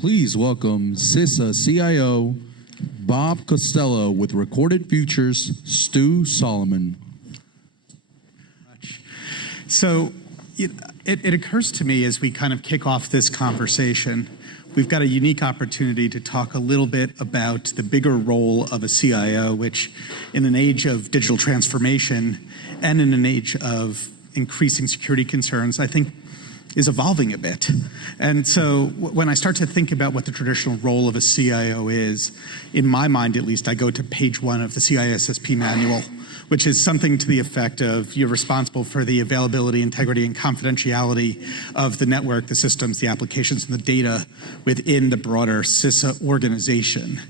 Please welcome CISA CIO Bob Costello with Recorded Futures, Stu Solomon. So it occurs to me as we kind of kick off this conversation, we've got a unique opportunity to talk a little bit about the bigger role of a CIO, which in an age of digital transformation and in an age of increasing security concerns, I think is evolving a bit. And so when I start to think about what the traditional role of a CIO is, in my mind at least, I go to page 1 of the CISSP manual, which is something to the effect of you're responsible for the availability, integrity, and confidentiality of the network, the systems, the applications, and the data within the broader CISA organization.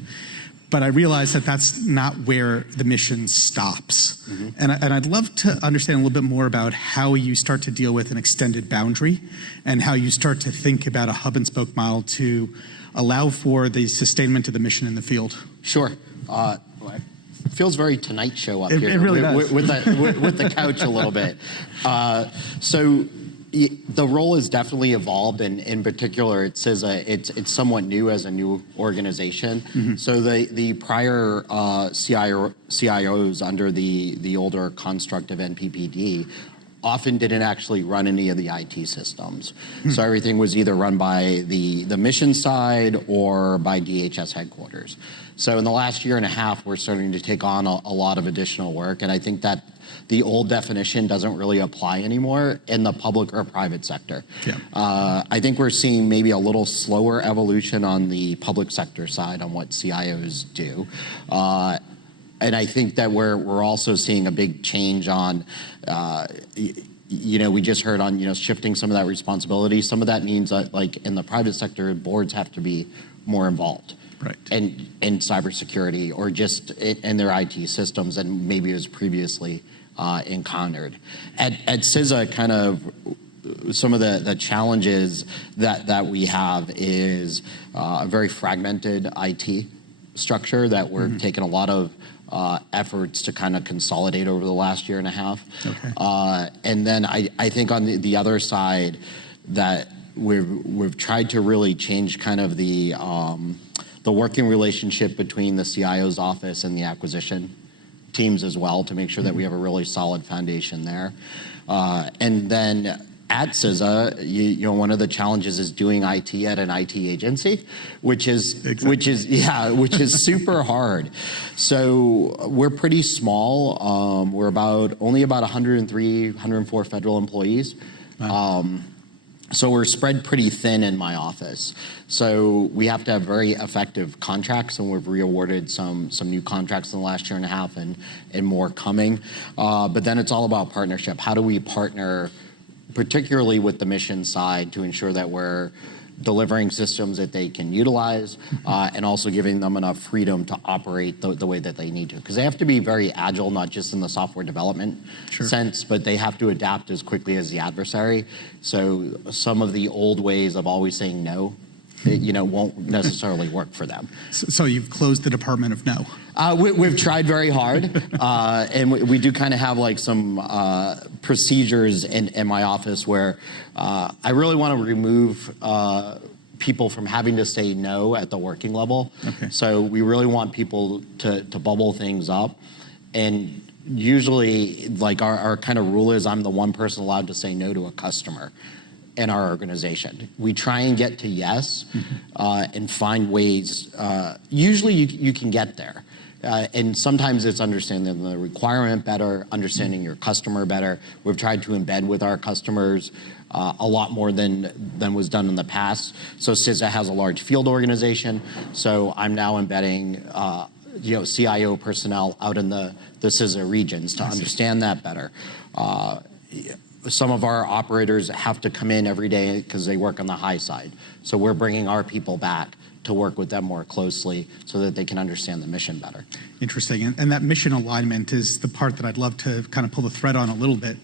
But I realize that that's not where the mission stops. And I'd love to understand a little bit more about how you start to deal with an extended boundary and how you start to think about a hub and spoke model to allow for the sustainment of the mission in the field. Sure. It feels very Tonight Show up here. It really does. With the couch a little bit. So the role has definitely evolved, and in particular, it says it's somewhat new as a new organization. So the prior CIOs under the older construct of NPPD often didn't actually run any of the IT systems. So everything was either run by the mission side or by DHS headquarters. So in the last year and a half, we're starting to take on a lot of additional work, and I think that the old definition doesn't really apply anymore in the public or private sector. I think we're seeing maybe a little slower evolution on the public sector side on what CIOs do. And I think that we're also seeing a big change on, we just heard on, shifting some of that responsibility. Some of that means that, like in the private sector, boards have to be more involved. Right. In cybersecurity or just in their IT systems than maybe it was previously encountered. At CISA, kind of some of the challenges that we have is a very fragmented IT structure that we're taking a lot of efforts to kind of consolidate over the last year and a half. And then I think on the other side that we've tried to really change kind of the working relationship between the CIO's office and the acquisition teams as well to make sure that we have a really solid foundation there. And then at CISA, one of the challenges is doing IT at an IT agency, which is super hard. So we're pretty small. We're only about 103, 104 federal employees. So we're spread pretty thin in my office. So we have to have very effective contracts, and we've re-awarded some new contracts in the last year and a half and more coming. But then it's all about partnership. How do we partner, particularly with the mission side, to ensure that we're delivering systems that they can utilize and also giving them enough freedom to operate the way that they need to. Because they have to be very agile, not just in the software development sense, but they have to adapt as quickly as the adversary. So some of the old ways of always saying no, won't necessarily work for them. So you've closed the Department of No. We've tried very hard, and we do kind of have like some procedures in my office where I really want to remove people from having to say no at the working level. So we really want people to bubble things up, and usually like our kind of rule is I'm the one person allowed to say no to a customer in our organization. We try and get to yes and find ways. Usually you can get there. And sometimes it's understanding the requirement better, understanding your customer better. We've tried to embed with our customers a lot more than was done in the past. So CISA has a large field organization. So I'm now embedding CIO personnel out in the CISA regions to understand that better. Some of our operators have to come in every day because they work on the high side. So we're bringing our people back to work with them more closely so that they can understand the mission better. Interesting. And that mission alignment is the part that I'd love to kind of pull the thread on a little bit.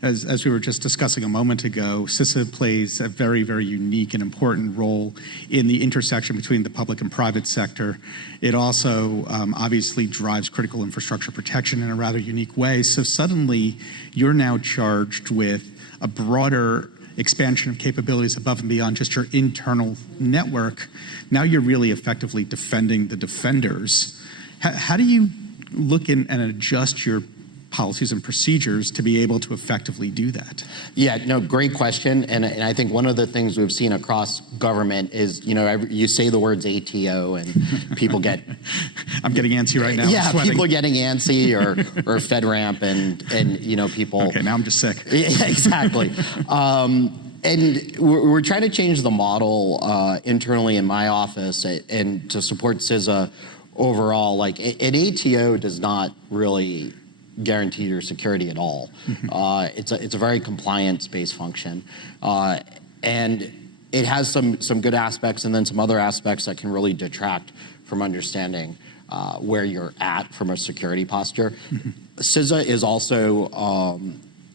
As we were just discussing a moment ago, CISA plays a very, very unique and important role in the intersection between the public and private sector. It also obviously drives critical infrastructure protection in a rather unique way. So suddenly, you're now charged with a broader expansion of capabilities above and beyond just your internal network, now you're really effectively defending the defenders. How do you look in and adjust your policies and procedures to be able to effectively do that? Yeah, no, great question. And I think one of the things we've seen across government is, you say the words ATO and people get... I'm getting antsy right now. Yeah, people getting antsy or FedRAMP and people... Okay, now I'm just sick. Yeah, exactly. And we're trying to change the model internally in my office and to support CISA overall. Like, an ATO does not really guarantee your security at all. Mm-hmm. It's a very compliance-based function. And it has some good aspects and then some other aspects that can really detract from understanding where you're at from a security posture. Mm-hmm. CISA is also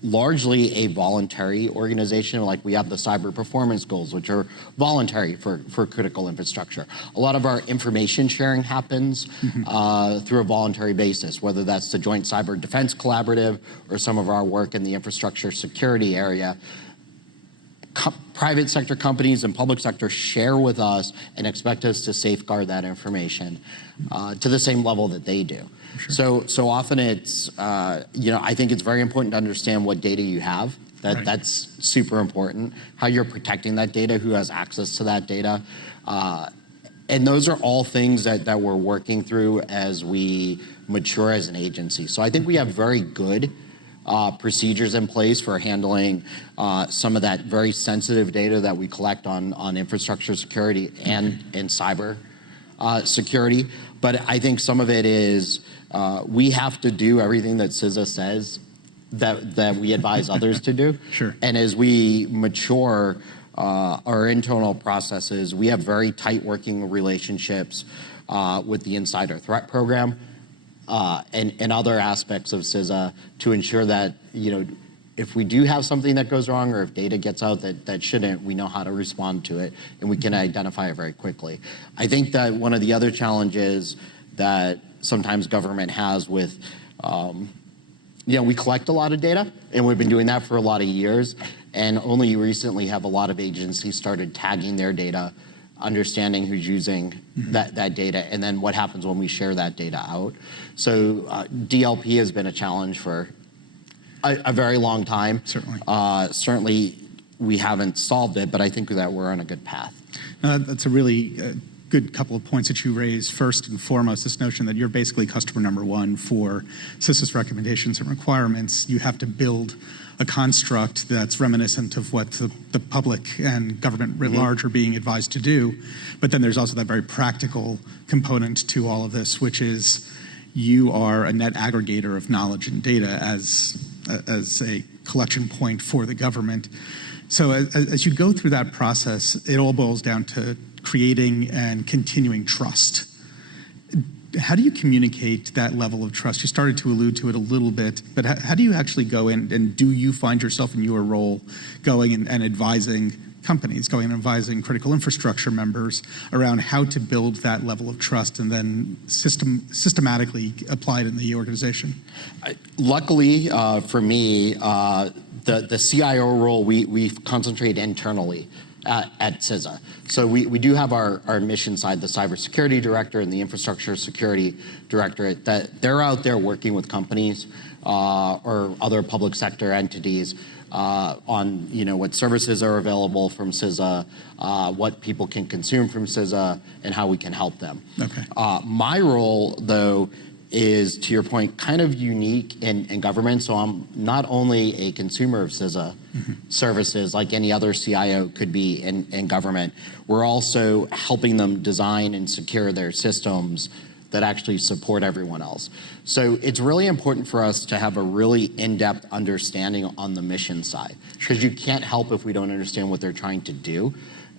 largely a voluntary organization. Like, we have the cyber performance goals, which are voluntary for critical infrastructure. A lot of our information sharing happens through a voluntary basis, whether that's the Joint Cyber Defense Collaborative or some of our work in the infrastructure security area. Private sector companies and public sector share with us and expect us to safeguard that information to the same level that they do. Sure. So often it's, I think it's very important to understand what data you have. That's super important. How you're protecting that data, who has access to that data. And those are all things that we're working through as we mature as an agency. So I think we have very good procedures in place for handling some of that very sensitive data that we collect on infrastructure security and cyber security. But I think some of it is we have to do everything that CISA says that we advise others to do. Sure. And as we mature our internal processes, we have very tight working relationships with the Insider Threat Program and other aspects of CISA to ensure that, if we do have something that goes wrong or if data gets out that shouldn't, we know how to respond to it and we can identify it very quickly. I think that one of the other challenges that sometimes government has with, we collect a lot of data and we've been doing that for a lot of years, and only recently have a lot of agencies started tagging their data, understanding who's using that data, and then what happens when we share that data out. So DLP has been a challenge for a very long time. Certainly. Certainly we haven't solved it, but I think that we're on a good path. That's a really good couple of points that you raised. First and foremost, this notion that you're basically customer number one for CISA's recommendations and requirements. You have to build a construct that's reminiscent of what the public and government writ large are being advised to do. But then there's also that very practical component to all of this, which is you are a net aggregator of knowledge and data as a collection point for the government. So as you go through that process, it all boils down to creating and continuing trust. How do you communicate that level of trust? You started to allude to it a little bit, but how do you actually go in, and do you find yourself in your role going and advising companies, going and advising critical infrastructure members around how to build that level of trust and then systematically apply it in the organization? Luckily for me, the CIO role, we concentrate internally at CISA. So we do have our mission side, the cybersecurity director and the infrastructure security directorate, that they're out there working with companies or other public sector entities on what services are available from CISA, what people can consume from CISA, and how we can help them. Okay. My role, though, is, to your point, kind of unique in government. So I'm not only a consumer of CISA services like any other CIO could be in government, we're also helping them design and secure their systems that actually support everyone else. So it's really important for us to have a really in-depth understanding on the mission side, because you can't help if we don't understand what they're trying to do.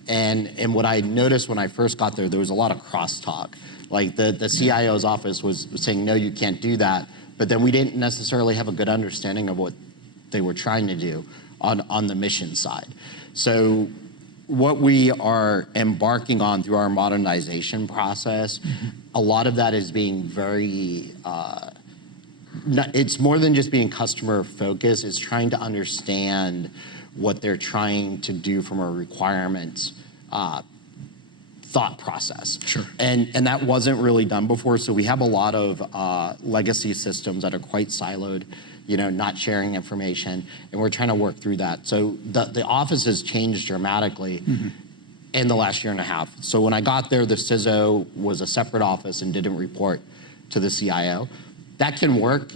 And what I noticed when I first got there was a lot of crosstalk. Like the CIO's office was saying, no, you can't do that. But then we didn't necessarily have a good understanding of what they were trying to do on the mission side. So what we are embarking on through our modernization process, a lot of that is being very, it's more than just being customer focused. It's trying to understand what they're trying to do from a requirements thought process. Sure. And that wasn't really done before, so we have a lot of legacy systems that are quite siloed, not sharing information, and we're trying to work through that. So the office has changed dramatically in the last year and a half. So when I got there, the CISO was a separate office and didn't report to the CIO. That can work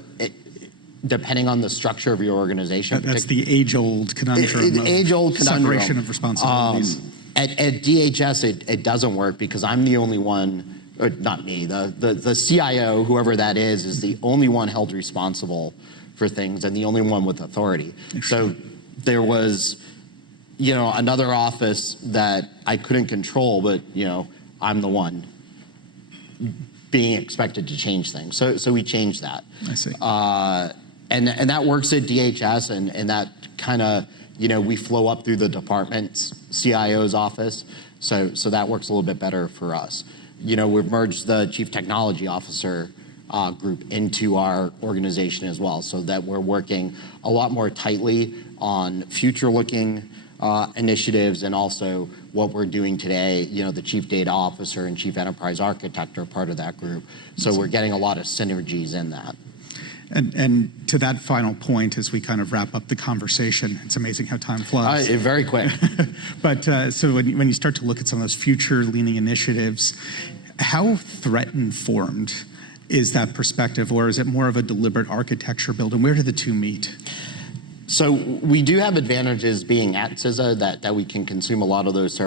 depending on the structure of your organization. That's the age-old conundrum. Age-old conundrum. Separation of responsibilities. At DHS, it doesn't work because I'm the only one, or not me, the CIO, whoever that is the only one held responsible for things and the only one with authority. So there was, another office that I couldn't control, but, I'm the one being expected to change things. So we changed that. I see. And that works at DHS, and that kind of, we flow up through the department's CIO's office, so that works a little bit better for us. We've merged the chief technology officer group into our organization as well, so that we're working a lot more tightly on future-looking initiatives, and also what we're doing today. The chief data officer and chief enterprise architect are part of that group, so we're getting a lot of synergies in that. And to that final point, as we kind of wrap up the conversation, it's amazing how time flies. Very quick. But so when you start to look at some of those future-leaning initiatives, how threat-informed is that perspective, or is it more of a deliberate architecture build, and where do the two meet? So we do have advantages being at CISA that we can consume a lot of those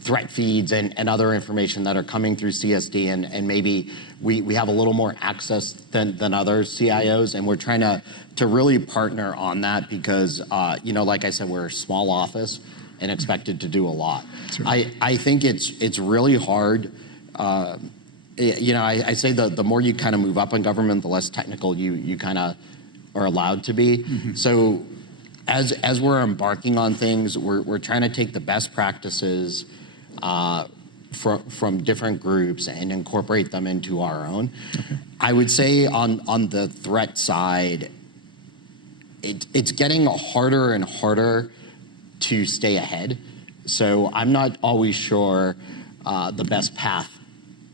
threat feeds and other information that are coming through CSD, and maybe we have a little more access than other CIOs, and we're trying to really partner on that because, like I said, we're a small office and expected to do a lot. Right. I think it's really hard. I say the more you kind of move up in government, the less technical you kind of are allowed to be. So as we're embarking on things, we're trying to take the best practices from different groups and incorporate them into our own. Okay. I would say on the threat side, it's getting harder and harder to stay ahead. So I'm not always sure the best path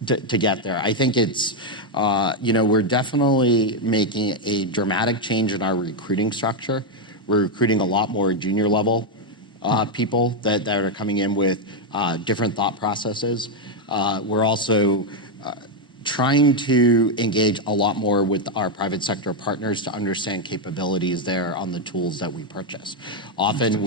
to get there. I think it's, we're definitely making a dramatic change in our recruiting structure. We're recruiting a lot more junior level people that are coming in with different thought processes. We're also trying to engage a lot more with our private sector partners to understand capabilities there on the tools that we purchase. Often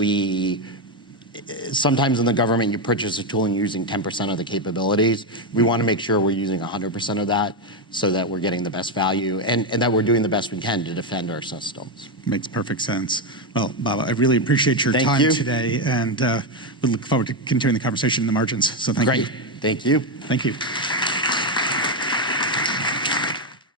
sometimes in the government, you purchase a tool and you're using 10% of the capabilities. We want to make sure we're using 100% of that so that we're getting the best value and that we're doing the best we can to defend our systems. Makes perfect sense. Well, Bob, I really appreciate your time today, and we look forward to continuing the conversation in the margins. So thank you. Great. Thank you. Thank you.